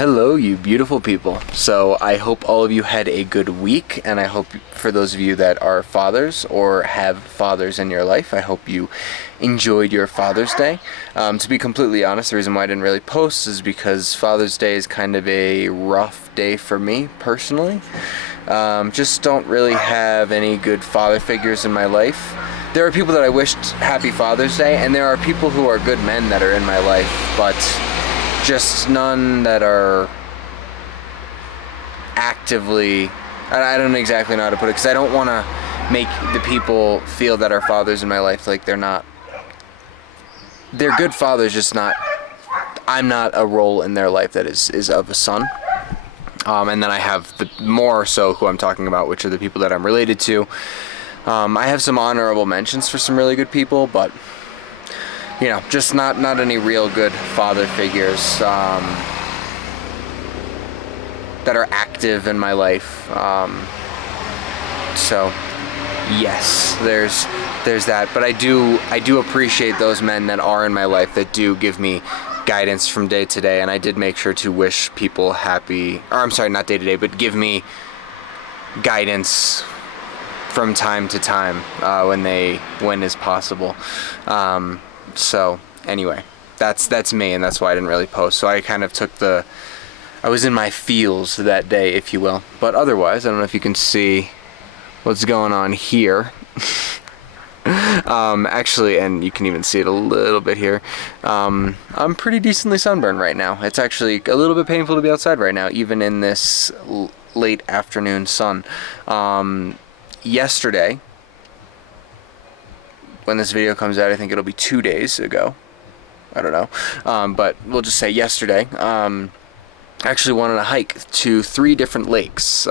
Hello, you beautiful people. So I hope all of you had a good week, and I hope for those of you that are fathers or have fathers in your life, I hope you enjoyed your Father's Day. To be completely honest, the reason why I didn't really post is because Father's Day is kind of a rough day for me personally. Just don't really have any good father figures in my life. There are people that I wished Happy Father's Day, and there are people who are good men that are in my life, but just none that are actively, I don't exactly know how to put it, because I don't want to make the people feel that are fathers in my life like they're good fathers, just not, I'm not a role in their life that is of a son. And then I have the more so who I'm talking about, which are the people that I'm related to. I have some honorable mentions for some really good people, but you know, just not any real good father figures that are active in my life. So yes, there's that. But I do appreciate those men that are in my life that do give me guidance from day to day, and I did make sure to wish people happy, or I'm sorry, not day to day, but give me guidance from time to time when is possible. So anyway, that's me, and that's why I didn't really post. So I kind of I was in my feels that day, if you will. But otherwise, I don't know if you can see what's going on here. Actually, and you can even see it a little bit here. I'm pretty decently sunburned right now. It's actually a little bit painful to be outside right now, even in this late afternoon sun. Yesterday, when this video comes out, I think it'll be 2 days ago. I don't know. But we'll just say yesterday. I actually went on a hike to 3 different lakes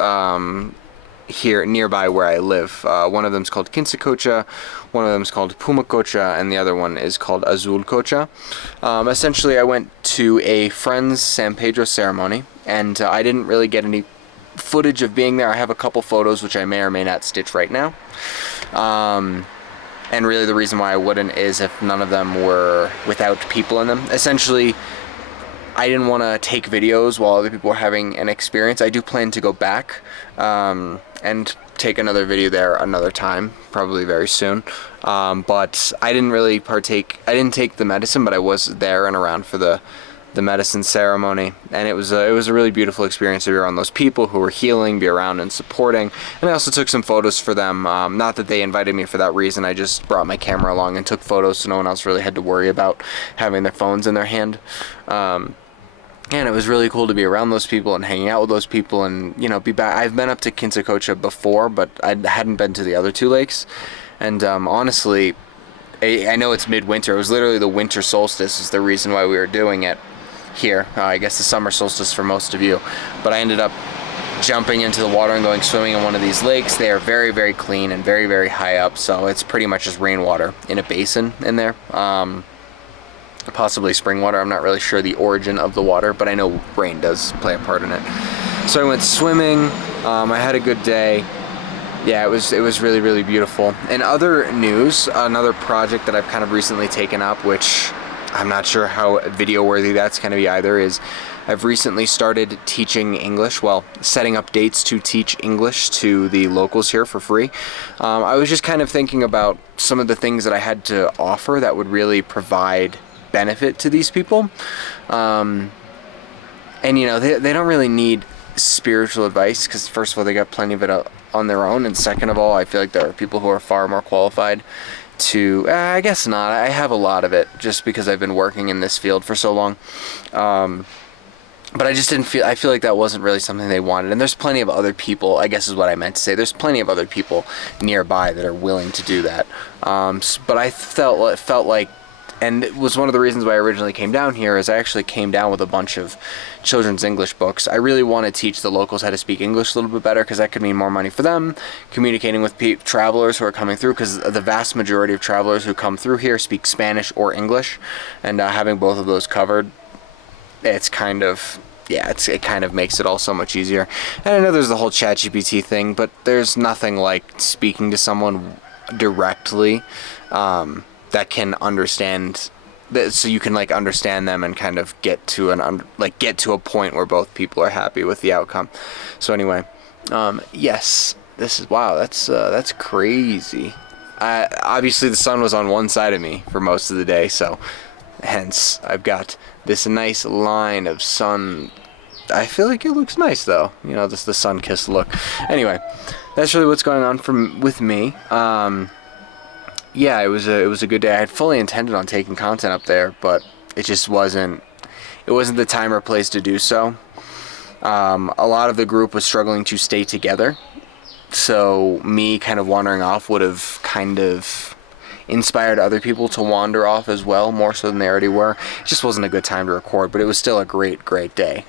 here nearby where I live. One of them is called Quincecocha, one of them is called Pumacocha, and the other one is called Azulcocha. Essentially, I went to a friend's San Pedro ceremony, and I didn't really get any footage of being there. I have a couple photos which I may or may not stitch right now. And really the reason why I wouldn't is if none of them were without people in them. Essentially, I didn't want to take videos while other people were having an experience. I do plan to go back and take another video there another time, probably very soon. But I didn't really partake. I didn't take the medicine, but I was there and around for the medicine ceremony, and it was a really beautiful experience to be around those people who were healing, be around and supporting. And I also took some photos for them. Not that they invited me for that reason. I just brought my camera along and took photos, so no one else really had to worry about having their phones in their hand. And it was really cool to be around those people and hanging out with those people, and you know, be back. I've been up to Quincecocha before, but I hadn't been to the other 2 lakes. And honestly, I know it's midwinter. It was literally the winter solstice is the reason why we were doing it here. I guess the summer solstice for most of you. But I ended up jumping into the water and going swimming in one of these lakes. They are very, very clean and very, very high up, so it's pretty much just rainwater in a basin in there. Possibly spring water. I'm not really sure the origin of the water, but I know rain does play a part in it. So I went swimming. I had a good day. Yeah, it was really, really beautiful. In other news, another project that I've kind of recently taken up, which I'm not sure how video worthy that's going to be either, is I've recently started teaching English, well, setting up dates to teach English to the locals here for free. I was just kind of thinking about some of the things that I had to offer that would really provide benefit to these people. And you know, they don't really need spiritual advice, because first of all, they got plenty of it on their own, and second of all, I feel like there are people who are far more qualified to, I guess not, I have a lot of it just because I've been working in this field for so long. But I just I feel like that wasn't really something they wanted. And there's plenty of other people, I guess is what I meant to say. There's plenty of other people nearby that are willing to do that. But I felt like, and it was one of the reasons why I originally came down here, is I actually came down with a bunch of children's English books. I really want to teach the locals how to speak English a little bit better, because that could mean more money for them, communicating with travelers who are coming through, because the vast majority of travelers who come through here speak Spanish or English, and having both of those covered, it's kind of, yeah, it kind of makes it all so much easier. And I know there's the whole ChatGPT thing, but there's nothing like speaking to someone directly that can understand so you can like understand them and kind of get to a point where both people are happy with the outcome. So anyway, yes, this is, wow, that's crazy. Obviously the sun was on one side of me for most of the day, so hence I've got this nice line of sun. I feel like it looks nice though, you know, just the sun-kissed look. Anyway, that's really what's going on with me. Yeah, it was a good day. I had fully intended on taking content up there, but it just wasn't the time or place to do so. A lot of the group was struggling to stay together, so me kind of wandering off would have kind of inspired other people to wander off as well, more so than they already were. It just wasn't a good time to record, but it was still a great day.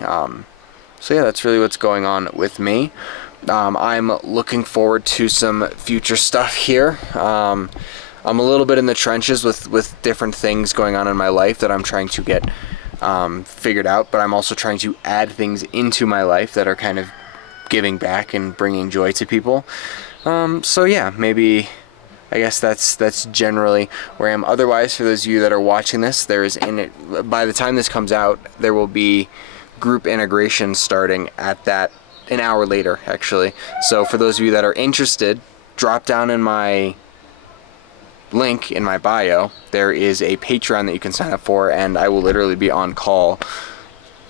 So yeah, that's really what's going on with me. I'm looking forward to some future stuff here. I'm a little bit in the trenches with different things going on in my life that I'm trying to get figured out, but I'm also trying to add things into my life that are kind of giving back and bringing joy to people. So yeah, maybe, I guess that's generally where I am. Otherwise, for those of you that are watching this, by the time this comes out, there will be group integration starting at an hour later, actually. So for those of you that are interested, drop down in my link in my bio. There is a Patreon that you can sign up for, and I will literally be on call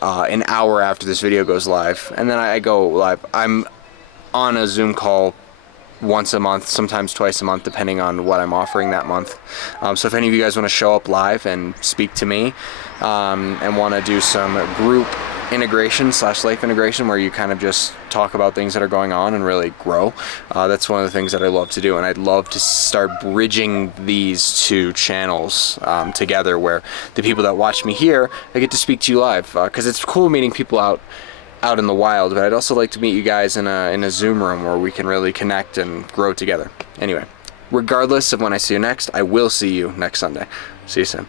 an hour after this video goes live, and then I go live. I'm on a Zoom call once a month, sometimes twice a month, depending on what I'm offering that month. So if any of you guys want to show up live and speak to me, and want to do some group integration / life integration where you kind of just talk about things that are going on and really grow, that's one of the things that I love to do, and I'd love to start bridging these two channels together, where the people that watch me here, I get to speak to you live, because it's cool meeting people out in the wild, but I'd also like to meet you guys in a Zoom room where we can really connect and grow together. Anyway, regardless of when I see you next, I will see you next Sunday. See you soon.